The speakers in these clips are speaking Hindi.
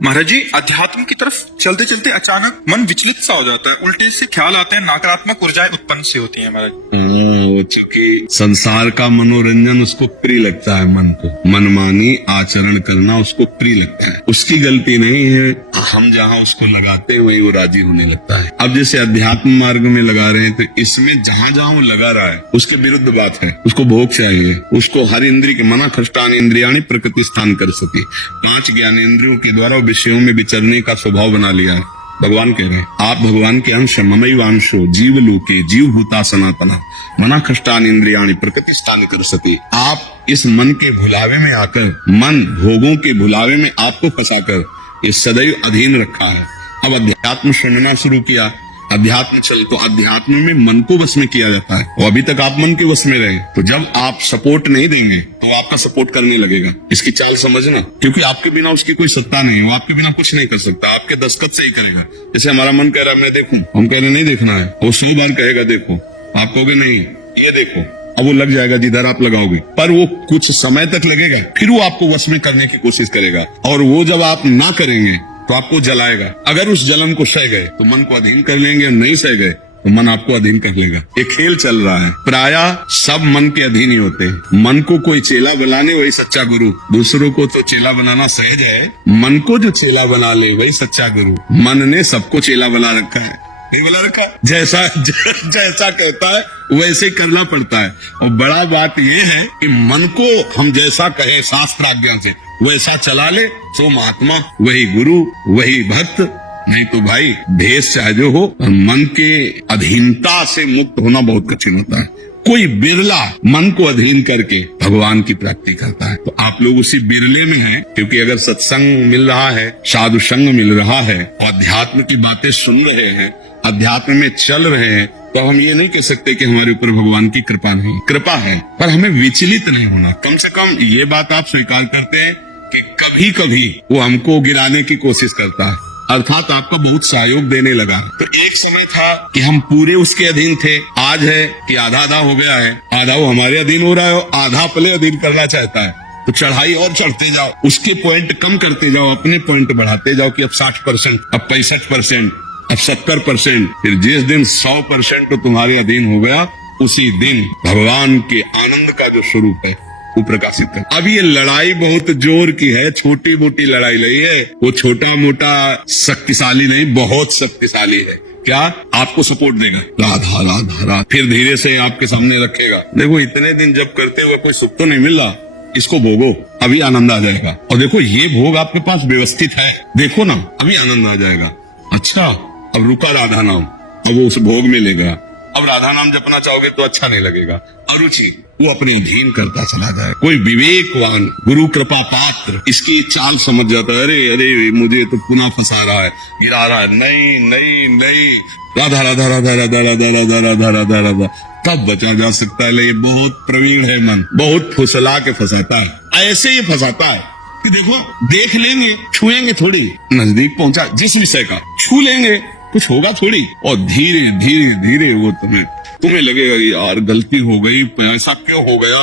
महाराज जी, अध्यात्म की तरफ चलते चलते अचानक मन विचलित सा हो जाता है, उल्टे से ख्याल आते हैं, नकारात्मक ऊर्जाएं उत्पन्न से होती हैं महाराज। वो चूंकि संसार का मनोरंजन उसको प्रिय लगता है, मन को मनमानी आचरण करना उसको प्रिय लगता है। उसकी गलती नहीं है, हम जहाँ उसको लगाते हैं वही वो राजी होने लगता है। अब जैसे अध्यात्म मार्ग में लगा रहे हैं तो इसमें जहाँ जहाँ वो लगा रहा है उसके विरुद्ध बात है। उसको भोग चाहिए, उसको हर इंद्रिय के मना खष्टान इंद्रियाणी प्रकृति स्थान कर सके। 5 ज्ञानेंद्रियों के द्वारा विषयों में विचरने का स्वभाव बना लिया है। भगवान कह रहे हैं आप भगवान के अंश, ममैवांशो जीव लोके जीव भूता सनातना मना खष्टान इंद्रियाणी प्रकृति स्थान कर सके। आप इस मन के भुलावे में आकर, मन भोगों के भुलावे में आपको फंसाकर ये सदैव अधीन रखा है। अब अध्यात्म सुनना शुरू किया, अध्यात्म चल तो अध्यात्म में मन को वश में किया जाता है। और अभी तक आप मन के वश में रहे, तो जब आप सपोर्ट नहीं देंगे तो आपका सपोर्ट करने लगेगा। इसकी चाल समझना, क्योंकि आपके बिना उसकी कोई सत्ता नहीं है, वो आपके बिना कुछ नहीं कर सकता, आपके दस्तखत से ही करेगा। जैसे हमारा मन कह रहा है मैं देखूं, हम कह रहे नहीं देखना है, वो 100 बार कहेगा देखो, आप कहोगे नहीं ये देखो, अब वो लग जाएगा जिधर आप लगाओगे, पर वो कुछ समय तक लगेगा, फिर वो आपको वश में करने की कोशिश करेगा। और वो जब आप ना करेंगे तो आपको जलाएगा। अगर उस जलन को सह गए तो मन को अधीन कर लेंगे, और नहीं सह गए तो मन आपको अधीन कर लेगा। ये खेल चल रहा है, प्रायः सब मन के अधीन ही होते हैं। मन को कोई चेला बनाने वही सच्चा गुरु। दूसरों को तो चेला बनाना सहज है, मन को जो चेला बना ले वही सच्चा गुरु। मन ने सबको चेला बना रखा है, नहीं बना रखा, जैसा जैसा कहता है वैसे ही करना पड़ता है। और बड़ा बात यह है कि मन को हम जैसा कहे शास्त्राज्ञा से वैसा चला ले तो महात्मा वही गुरु वही भक्त। नहीं तो भाई भेष चाहे जो हो, मन के अधीनता से मुक्त होना बहुत कठिन होता है। कोई बिरला मन को अधीन करके भगवान की प्राप्ति करता है। तो आप लोग उसी बिरले में हैं, क्योंकि अगर सत्संग मिल रहा है, साधु संग मिल रहा है और अध्यात्म की बातें सुन रहे हैं, अध्यात्म में चल रहे हैं, तो हम ये नहीं कह सकते कि हमारे ऊपर भगवान की कृपा नहीं। कृपा है, पर हमें विचलित नहीं होना। कम से कम ये बात आप स्वीकार करते हैं कि कभी कभी वो हमको गिराने की कोशिश करता है, अर्थात आपको बहुत सहयोग देने लगा। तो एक समय था कि हम पूरे उसके अधीन थे, आज है कि आधा आधा हो गया है। आधा वो हमारे अधीन हो रहा है और आधा अपने अधीन करना चाहता है। तो चढ़ाई और चढ़ते जाओ, उसके पॉइंट कम करते जाओ, अपने पॉइंट बढ़ाते जाओ कि अब 60%, अब 65%, अब 70%। फिर जिस दिन 100% तो तुम्हारे अधीन हो गया, उसी दिन भगवान के आनंद का जो स्वरूप है वो प्रकाशित कर। अब ये लड़ाई बहुत जोर की है, छोटी मोटी लड़ाई नहीं है, वो छोटा मोटा शक्तिशाली नहीं, बहुत शक्तिशाली है। क्या आपको सपोर्ट देगा, राधा राधा राधा, फिर धीरे से आपके सामने रखेगा। देखो इतने दिन जब करते हुए कोई सुख तो नहीं मिल रहा, इसको भोगो, अभी आनंद आ जाएगा। और देखो ये भोग आपके पास व्यवस्थित है, देखो ना अभी आनंद आ जाएगा। अच्छा अब रुका राधा नाम, अब वो उस भोग में लेगा। अब राधा नाम जपना चाहोगे तो अच्छा नहीं लगेगा, अरुचि वो अपने अधीन करता चला जाए। कोई विवेकवान गुरु कृपा पात्र इसकी चाल समझ जाता है, अरे अरे मुझे तो पुनः फंसा रहा है, गिरा रहा है, नहीं नहीं नहीं, राधा राधा राधा राधा राधा राधा राधा राधा राधा, तब बचा जा सकता है। ये बहुत प्रवीण है मन, बहुत फुसला के फंसाता है, ऐसे ही फंसाता है कि देखो देख लेंगे, छुएंगे थोड़ी, नजदीक पहुंचा जिस विषय का छू लेंगे, कुछ होगा थोड़ी, और धीरे धीरे धीरे वो तुम्हें लगेगा यार गलती हो गई, ऐसा क्यों हो गया,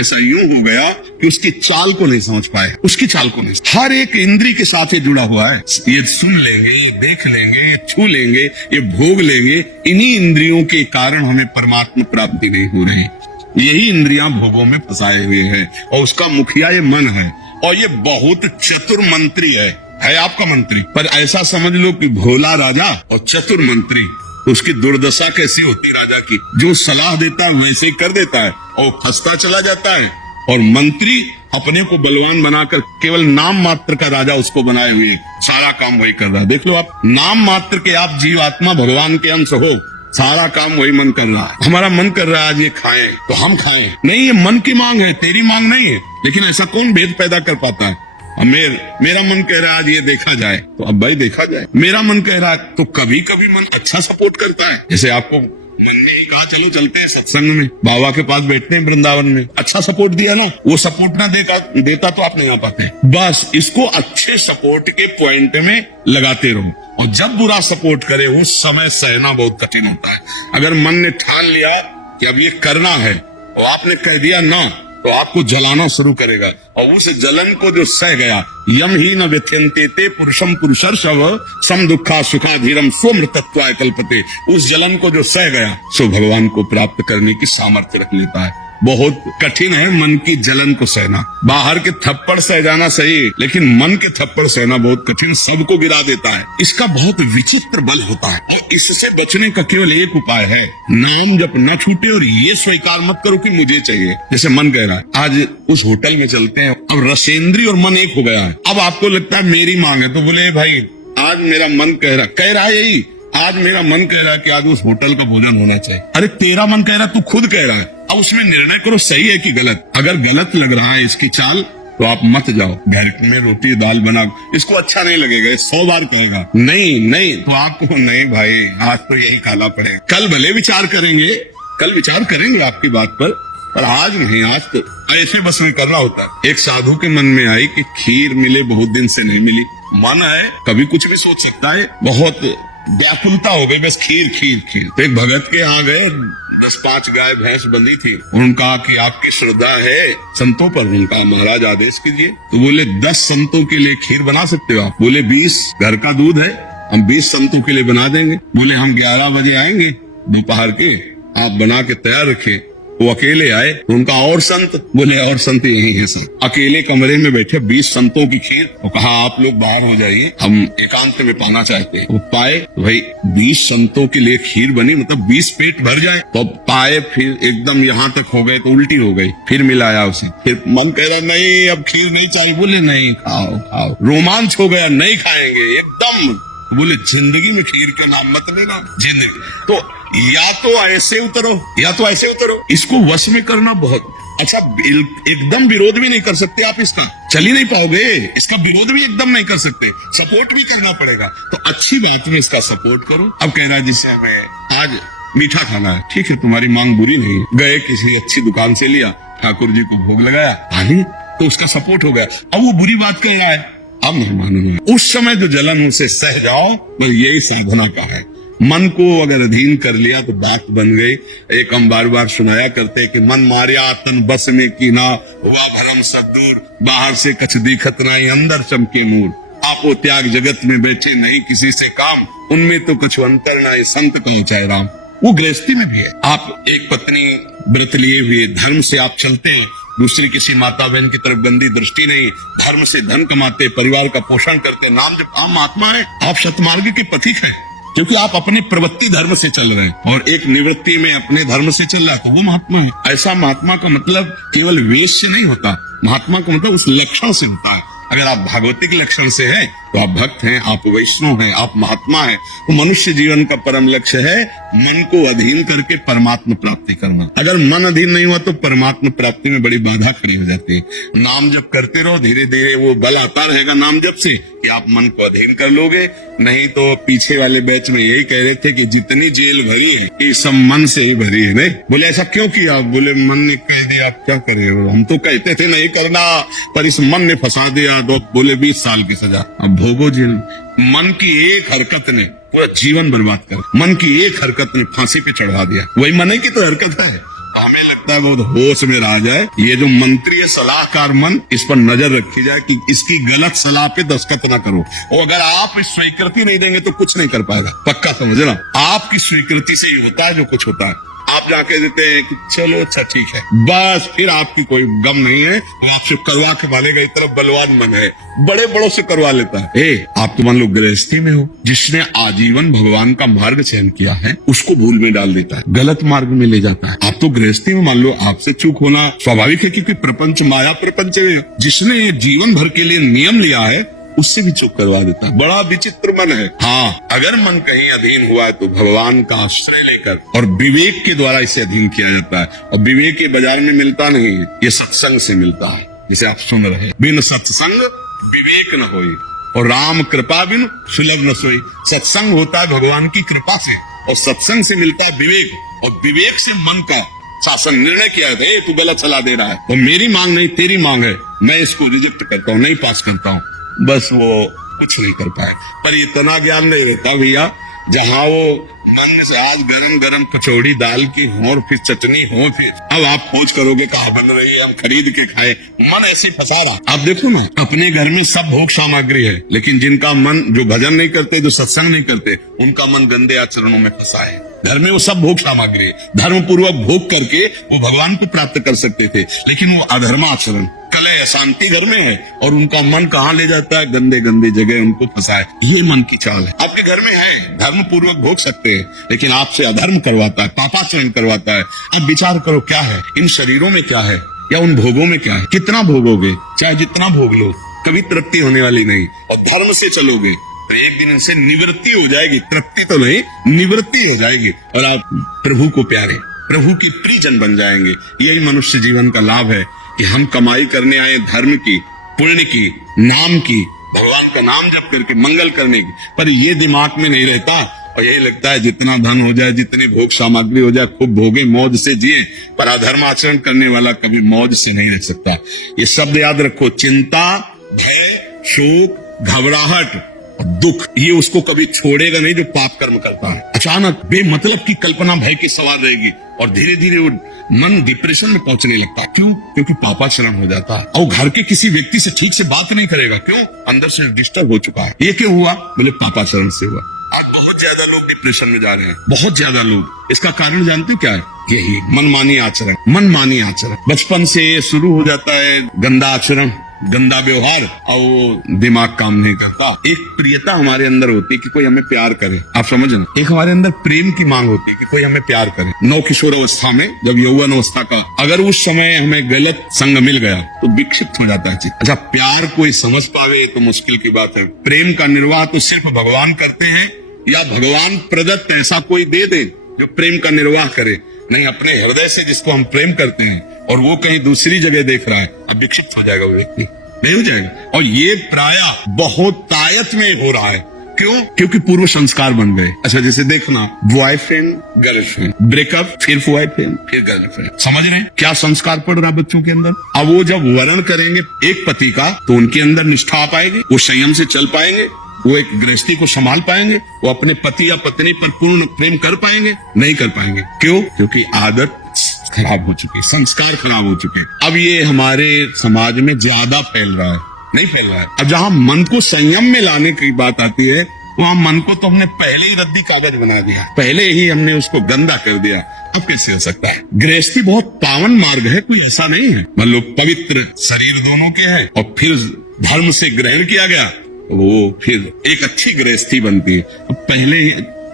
ऐसा यूं हो गया कि उसकी चाल को नहीं समझ पाए, उसकी चाल को नहीं। हर एक इंद्री के साथ ये जुड़ा हुआ है, ये सुन लेंगे, ये देख लेंगे, छू लेंगे, ये भोग लेंगे। इन्हीं इंद्रियों के कारण हमें परमात्मा प्राप्ति नहीं हो रही। यही इंद्रियां भोगों में फंसाए हुए हैं, और उसका मुखिया ये मन है, और ये बहुत चतुर मंत्री है आपका मंत्री। पर ऐसा समझ लो कि भोला राजा और चतुर मंत्री, उसकी दुर्दशा कैसी होती राजा की, जो सलाह देता है वैसे ही कर देता है और फंसता चला जाता है। और मंत्री अपने को बलवान बनाकर केवल नाम मात्र का राजा उसको बनाए हुए सारा काम वही कर रहा है। देख लो आप, नाम मात्र के आप जीवात्मा भगवान के अंश हो, सारा काम वही मन कर रहा है। हमारा मन कर रहा है आज ये खाएं तो हम खाएं, नहीं ये मन की मांग है, तेरी मांग नहीं है। लेकिन ऐसा कौन भेद पैदा कर पाता है। मेरा मन कह रहा है आज ये देखा जाए, तो अब भाई देखा जाए। मेरा मन कह रहा है, तो कभी कभी मन अच्छा सपोर्ट करता है। जैसे आपको मन ने ही कहा चलो चलते हैं सत्संग में, बाबा के पास बैठते हैं वृंदावन में, अच्छा सपोर्ट दिया ना। वो सपोर्ट ना देता तो आप नहीं आ पाते। बस इसको अच्छे सपोर्ट के पॉइंट में लगाते रहो, और जब बुरा सपोर्ट करे उस समय सहना बहुत कठिन होता है। अगर मन ने ठान लिया कि अब ये करना है और आपने कह दिया ना, तो आपको जलाना शुरू करेगा। और उस जलन को जो सह गया, यम ही न व्यथ्यन्ते ते पुरुषम पुरुषर्षव सम दुखा सुखा धीरम स्वमृतत्वाय कल्पते, उस जलन को जो सह गया सो भगवान को प्राप्त करने की सामर्थ्य रख लेता है। बहुत कठिन है मन की जलन को सहना। बाहर के थप्पड़ सह जाना सही, लेकिन मन के थप्पड़ सहना बहुत कठिन, सबको गिरा देता है। इसका बहुत विचित्र बल होता है और इससे बचने का केवल एक उपाय है, नाम जप न छूटे और ये स्वीकार मत करो कि मुझे चाहिए। जैसे मन कह रहा है आज उस होटल में चलते हैं, अब रसेंद्री और मन एक हो गया है। अब आपको लगता है मेरी मांग है, तो बोले भाई आज मेरा मन कह रहा है यही, आज मेरा मन कह रहा है कि आज उस होटल का भोजन होना चाहिए। अरे तेरा मन कह रहा है, तू खुद कह रहा है, अब उसमें निर्णय करो सही है कि गलत। अगर गलत लग रहा है इसकी चाल तो आप मत जाओ। घर में रोटी दाल बना, इसको अच्छा नहीं लगेगा, 100 बार कहेगा नहीं, तो आपको नहीं भाई आज तो यही खाना पड़ेगा। कल भले विचार करेंगे आपकी बात पर आज नहीं, आज तो ऐसे बस में करना होता है। एक साधु के मन में आई कि खीर मिले, बहुत दिन से नहीं मिली। मन है कभी कुछ भी सोच सकता है, बहुत व्याकुलता हो गई, बस खीर। तो एक भगत के यहाँ गए, 10-5 गाय भैंस बंधी थी। उनका कि आपकी श्रद्धा है संतों पर? उनका महाराज आदेश कीजिए। तो बोले 10 संतों के लिए खीर बना सकते हो आप? बोले 20 घर का दूध है, हम 20 संतों के लिए बना देंगे। बोले हम 11 बजे आएंगे दोपहर के, आप बना के तैयार रखे। वो अकेले आए, उनका और संत? बोले और संत यही है सर। अकेले कमरे में बैठे 20 संतों की खीर। तो कहा आप लोग बाहर हो जाइए, हम एकांत में पाना चाहते हैं। वो पाए तो भाई 20 संतों के लिए खीर बनी, मतलब 20 पेट भर जाए। तो पाए फिर एकदम यहाँ तक हो गए तो उल्टी हो गई, फिर मिलाया उसे। फिर मन कह रहा नहीं अब खीर नहीं चाहिए। बोले नहीं खाओ। रोमांच हो गया, नहीं खाएंगे एकदम। बोले जिंदगी में खीर के नाम मत लेना, जिंदगी तो या तो ऐसे उतरो। इसको वश में करना बहुत अच्छा। एकदम विरोध भी नहीं कर सकते आप, इसका चल ही नहीं पाओगे, इसका विरोध भी एकदम नहीं कर सकते, सपोर्ट भी करना पड़ेगा। तो अच्छी बात में इसका सपोर्ट करो। अब कह रहा जिससे हमें आज मीठा खाना है, ठीक है तुम्हारी मांग बुरी नहीं। गए किसी अच्छी दुकान से लिया, ठाकुर जी को भोग लगाया, खाली तो उसका सपोर्ट हो गया। अब वो बुरी बात कह रहा है, अब नहीं मानूंगा। उस समय जो जलन उनसे सह जाओ, तो यही साधना का है। मन को अगर अधीन कर लिया तो बात बन गई। एक हम बार सुनाया करते कि मन मारिया तन बस में कीना, हुआ भरम सब दूर, बाहर से कछ दिखत नहीं अंदर चमके नूर। आपो त्याग जगत में बैठे नहीं किसी से काम, उनमें तो कुछ अंतर नहीं संत कहो चाहे राम। वो गृहस्थी में भी है। आप एक पत्नी व्रत लिए हुए धर्म से आप चलते हैं, दूसरी किसी माता बहन की तरफ गंदी दृष्टि नहीं, धर्म से धन कमाते, परिवार का पोषण करते, नाम जब आप महात्मा है, आप सतमार्ग के पथिक हैं, क्योंकि आप अपने प्रवृत्ति धर्म से चल रहे हैं। और एक निवृत्ति में अपने धर्म से चल रहा है, तो वो महात्मा है। ऐसा महात्मा का मतलब केवल वेश से नहीं होता, महात्मा का मतलब उस लक्षण से होता है। अगर आप भागवतिक लक्षण से हैं तो आप भक्त हैं, आप वैष्णव हैं, आप महात्मा हैं। तो मनुष्य जीवन का परम लक्ष्य है मन को अधीन करके परमात्मा प्राप्ति करना। अगर मन अधीन नहीं हुआ तो परमात्मा प्राप्ति में बड़ी बाधा खड़ी हो जाती है। नाम जप करते रहो, धीरे धीरे वो बल आता रहेगा नाम जप से कि आप मन को अधीन कर लोगे। नहीं तो पीछे वाले बैच में यही कह रहे थे कि जितनी जेल भरी है ये सब मन से ही भरी है। नहीं बोले ऐसा क्यों किया? बोले मन ने कह दिया, आप क्या करे, हम तो कहते थे नहीं करना, पर इस मन ने फंसा दिया। तो बोले 20 साल की सजा, अब भोगो जेल। मन की एक हरकत ने पूरा जीवन बर्बाद कर, मन की एक हरकत ने फांसी पे चढ़ा दिया। वही मन की तो हरकत है। हमें लगता है बहुत होश में रहा जाए, ये जो मंत्री है सलाहकार मन, इस पर नजर रखी जाए कि इसकी गलत सलाह पे दस्तखत ना करो। और अगर आप स्वीकृति नहीं देंगे तो कुछ नहीं कर पाएगा, पक्का समझना। आपकी स्वीकृति से ही होता है जो कुछ होता है। आप जाके देते हैं कि चलो अच्छा ठीक है, बस फिर आपकी कोई गम नहीं है, वो आपसे करवा के मानेगा। इतना बलवान मन है, बड़े बड़ों से करवा लेता है। आप तो मान लो गृहस्थी में हो, जिसने आजीवन भगवान का मार्ग चयन किया है उसको भूल में डाल देता है, गलत मार्ग में ले जाता है। आप तो गृहस्थी में मान लो आपसे चूक होना स्वाभाविक है, क्योंकि प्रपंच माया प्रपंच है। जिसने जीवन भर के लिए नियम लिया है उससे भी चूक करवा देता है। बड़ा विचित्र मन है। हाँ, अगर मन कहीं अधीन हुआ है तो भगवान का आश्रय लेकर और विवेक के द्वारा इसे अधीन किया जाता है। और विवेक ये बाजार में मिलता नहीं है, ये सत्संग से मिलता है, जिसे आप सुन रहे हैं। बिन सत्संग विवेक न होई और राम कृपा बिन सुलभ न सोई। सत्संग होता है भगवान की कृपा से, और सत्संग से मिलता है विवेक, और विवेक से मन का शासन निर्णय किया था तू गलत सलाह दे रहा है, तो मेरी मांग नहीं तेरी मांग है, मैं इसको रिजेक्ट करता हूँ, नहीं पास करता हूँ। बस वो कुछ नहीं कर पाए। पर इतना ज्ञान नहीं रहता भैया, जहाँ वो मन से आज गरम गरम कचौड़ी दाल की हो और फिर चटनी हो, फिर अब आप खोज करोगे कहाँ बन रही है, हम खरीद के खाए, मन ऐसे फंसा रहा। आप देखो ना, अपने घर में सब भोग सामग्री है, लेकिन जिनका मन, जो भजन नहीं करते, जो सत्संग नहीं करते, उनका मन गंदे आचरणों में फंसा है। घर में वो सब भोग सामग्री है, धर्म पूर्वक भोग करके वो भगवान को प्राप्त कर सकते थे, लेकिन वो अधर्म आचरण, कलह, शांति घर में है और उनका मन कहाँ ले जाता है, गंदे गंदे जगह उनको फंसा है। ये मन की चाल है। आपके घर में है, धर्म पूर्वक भोग सकते हैं, लेकिन आपसे अधर्म करवाता है, पापाचरण करवाता है। अब विचार करो क्या है इन शरीरों में, क्या है या उन भोगों में क्या है, कितना भोगोगे, चाहे जितना भोग लो, कभी तृप्ति होने वाली नहीं। और धर्म से चलोगे तो एक दिन इनसे निवृत्ति हो जाएगी, तृप्ति तो नहीं, निवृत्ति हो जाएगी और आप प्रभु को प्यारे, प्रभु की प्रियजन बन जाएंगे। यही मनुष्य जीवन का लाभ है कि हम कमाई करने आए धर्म की, पुण्य की, नाम की, भगवान का नाम जप करके मंगल करने की, पर ये दिमाग में नहीं रहता और यही लगता है जितना धन हो जाए, जितनी भोग सामग्री हो जाए, खूब भोगे, मौज से जिए। पर अधर्म आचरण करने वाला कभी मौज से नहीं रह सकता। ये शब्द याद रखो, चिंता, भय, शोक, घबराहट, दुख, ये उसको कभी छोड़ेगा नहीं जो पाप कर्म करता है। अचानक बेमतलब की कल्पना भय की सवार रहेगी और धीरे धीरे वो मन डिप्रेशन में पहुंचने लगता है। क्यों? क्योंकि पापाचरण हो जाता है। और घर के किसी व्यक्ति से ठीक से बात नहीं करेगा। क्यों? अंदर से डिस्टर्ब हो चुका है। ये क्यों हुआ? बोले पापाचरण से हुआ। आज बहुत ज्यादा लोग डिप्रेशन में जा रहे हैं, बहुत ज्यादा लोग। इसका कारण जानते क्या है? यही मनमानी आचरण, मनमानी आचरण। बचपन से शुरू हो जाता है गंदा आचरण, गंदा व्यवहार, और वो दिमाग काम नहीं करता। एक प्रियता हमारे अंदर होती है कि कोई हमें प्यार करे, आप समझ ना। एक हमारे अंदर प्रेम की मांग होती है कि कोई हमें प्यार करे। नव किशोर अवस्था में, जब यौवन अवस्था का, अगर उस समय हमें गलत संग मिल गया तो विक्षिप्त हो जाता है चित्त। अच्छा, प्यार कोई समझ पावे तो मुश्किल की बात है। प्रेम का निर्वाह तो सिर्फ भगवान करते हैं, या भगवान प्रदत्त ऐसा कोई दे दे जो प्रेम का निर्वाह करे। नहीं, अपने हृदय से जिसको हम प्रेम करते हैं और वो कहीं दूसरी जगह देख रहा है, अब विक्षिप्त हो जाएगा वो व्यक्ति, नहीं हो जाएगा। और ये प्रायः बहुत तायत में हो रहा है। क्यों? क्योंकि पूर्व संस्कार बन गए। अच्छा, जैसे देखना, बॉयफ्रेंड गर्लफ्रेंड, ब्रेकअप, फिर बॉयफ्रेंड, फिर गर्लफ्रेंड, समझ रहे हैं क्या संस्कार पड़ रहा है बच्चों के अंदर। अब वो जब वर्ण करेंगे एक पति का तो उनके अंदर निष्ठा आ पाएगी, वो संयम से चल पाएंगे, वो एक गृहस्थी को संभाल पाएंगे, वो अपने पति या पत्नी पर पूर्ण प्रेम कर पाएंगे? नहीं कर पाएंगे। क्यों? क्योंकि आदत खराब हो चुकी है, संस्कार खराब हो चुके हैं। अब ये हमारे समाज में ज्यादा फैल रहा है, नहीं फैल रहा है। अब जहां मन को संयम में लाने की बात आती है, वहां मन को तो हमने पहले ही रद्दी कागज बना दिया, पहले ही हमने उसको गंदा कर दिया। अब कैसे हो सकता है? गृहस्थी बहुत पावन मार्ग है, कोई ऐसा नहीं है। मतलब पवित्र शरीर दोनों के हैं और फिर धर्म से ग्रहण किया गया, वो फिर एक अच्छी गृहस्थी बनती है। तो पहले,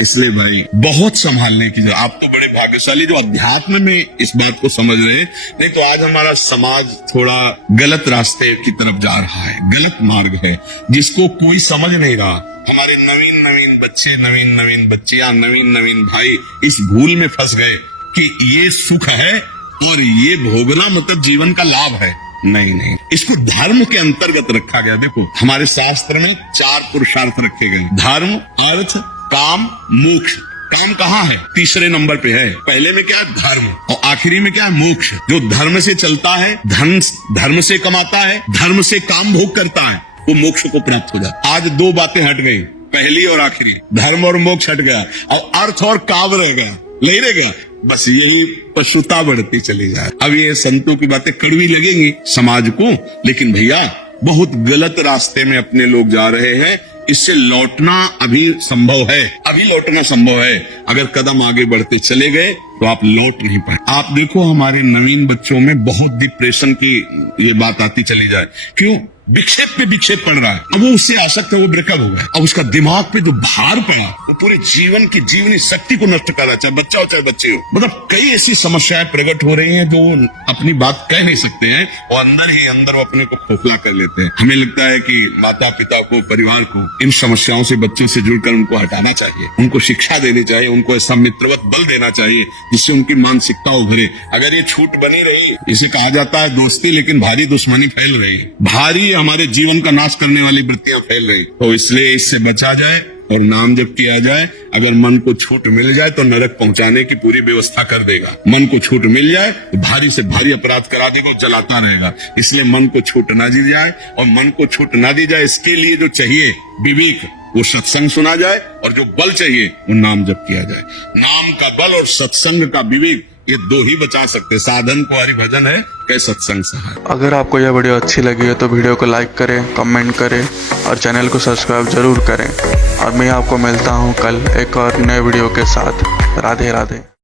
इसलिए भाई बहुत संभालने की जरूरत। आप तो बड़े भाग्यशाली जो अध्यात्म में इस बात को समझ रहे हैं, नहीं तो आज हमारा समाज थोड़ा गलत रास्ते की तरफ जा रहा है, गलत मार्ग है जिसको कोई समझ नहीं रहा। हमारे नवीन नवीन बच्चे, नवीन नवीन बच्चियां, नवीन नवीन भाई इस भूल में फंस गए कि ये सुख है और ये भोगना मतलब जीवन का लाभ है। नहीं नहीं, इसको धर्म के अंतर्गत रखा गया। देखो, हमारे शास्त्र में 4 पुरुषार्थ रखे गए, धर्म, अर्थ, काम, मोक्ष। काम कहाँ है? तीसरे नंबर पे है। पहले में क्या है? धर्म, और आखिरी में क्या है? मोक्ष। जो धर्म से चलता है, धन धर्म से कमाता है, धर्म से काम भोग करता है, वो मोक्ष को प्राप्त हो जाता है। आज 2 बातें हट गई, पहली और आखिरी, धर्म और मोक्ष हट गया, और अर्थ और काम रह गया, नहीं रहेगा। बस यही पशुता बढ़ती चली जाए। अब ये संतों की बातें कड़वी लगेंगी समाज को, लेकिन भैया बहुत गलत रास्ते में अपने लोग जा रहे हैं। इससे लौटना अभी संभव है, अभी लौटना संभव है। अगर कदम आगे बढ़ते चले गए तो आप लौट नहीं पाए। आप देखो, हमारे नवीन बच्चों में बहुत डिप्रेशन की ये बात आती चली जाए। क्यों? विक्षेप पे विक्षेप पड़ रहा है। अब वो उससे आसक्त है, वो ब्रेकअप हो गया। अब उसका दिमाग पे जो भार पड़ा, वो पूरे जीवन की जीवनी शक्ति को नष्ट कर रहा है, चाहे बच्चा हो चाहे बच्ची हो। मतलब कई ऐसी समस्याएं प्रकट हो रही हैं जो अपनी बात कह नहीं सकते हैं, वो अंदर ही अंदर वो अपने को खोखला कर लेते हैं। हमें लगता है कि माता पिता को, परिवार को इन समस्याओं से बच्चों से जुड़कर उनको हटाना चाहिए, उनको शिक्षा देनी चाहिए, उनको ऐसा मित्रवत बल देना चाहिए जिससे उनकी मानसिकता उभरे। अगर ये छूट बनी रही, इसे कहा जाता है दोस्ती, लेकिन भारी दुश्मनी फैल रही है, भारी हमारे जीवन का नाश करने वाली वृत्तियां फैल रही। तो इसलिए इससे बचा जाए और नाम जप किया जाए। अगर मन को छूट मिल जाए तो नरक पहुंचाने की पूरी व्यवस्था कर देगा। मन को छूट मिल जाए तो भारी से भारी अपराध करा देगा, जलाता रहेगा। इसलिए मन को छूट ना दी जाए, और मन को छूट ना दी जाए इसके लिए जो चाहिए विवेक, वो सत्संग सुना जाए, और जो बल चाहिए वो नाम जप किया जाए। नाम का बल और सत्संग का विवेक, ये दो ही बचा सकते। साधन को हरि भजन है, क्या सत्संग सहाय। अगर आपको यह वीडियो अच्छी लगी है तो वीडियो को लाइक करें, कमेंट करें और चैनल को सब्सक्राइब जरूर करें। और मैं आपको मिलता हूँ कल एक और नए वीडियो के साथ। राधे राधे।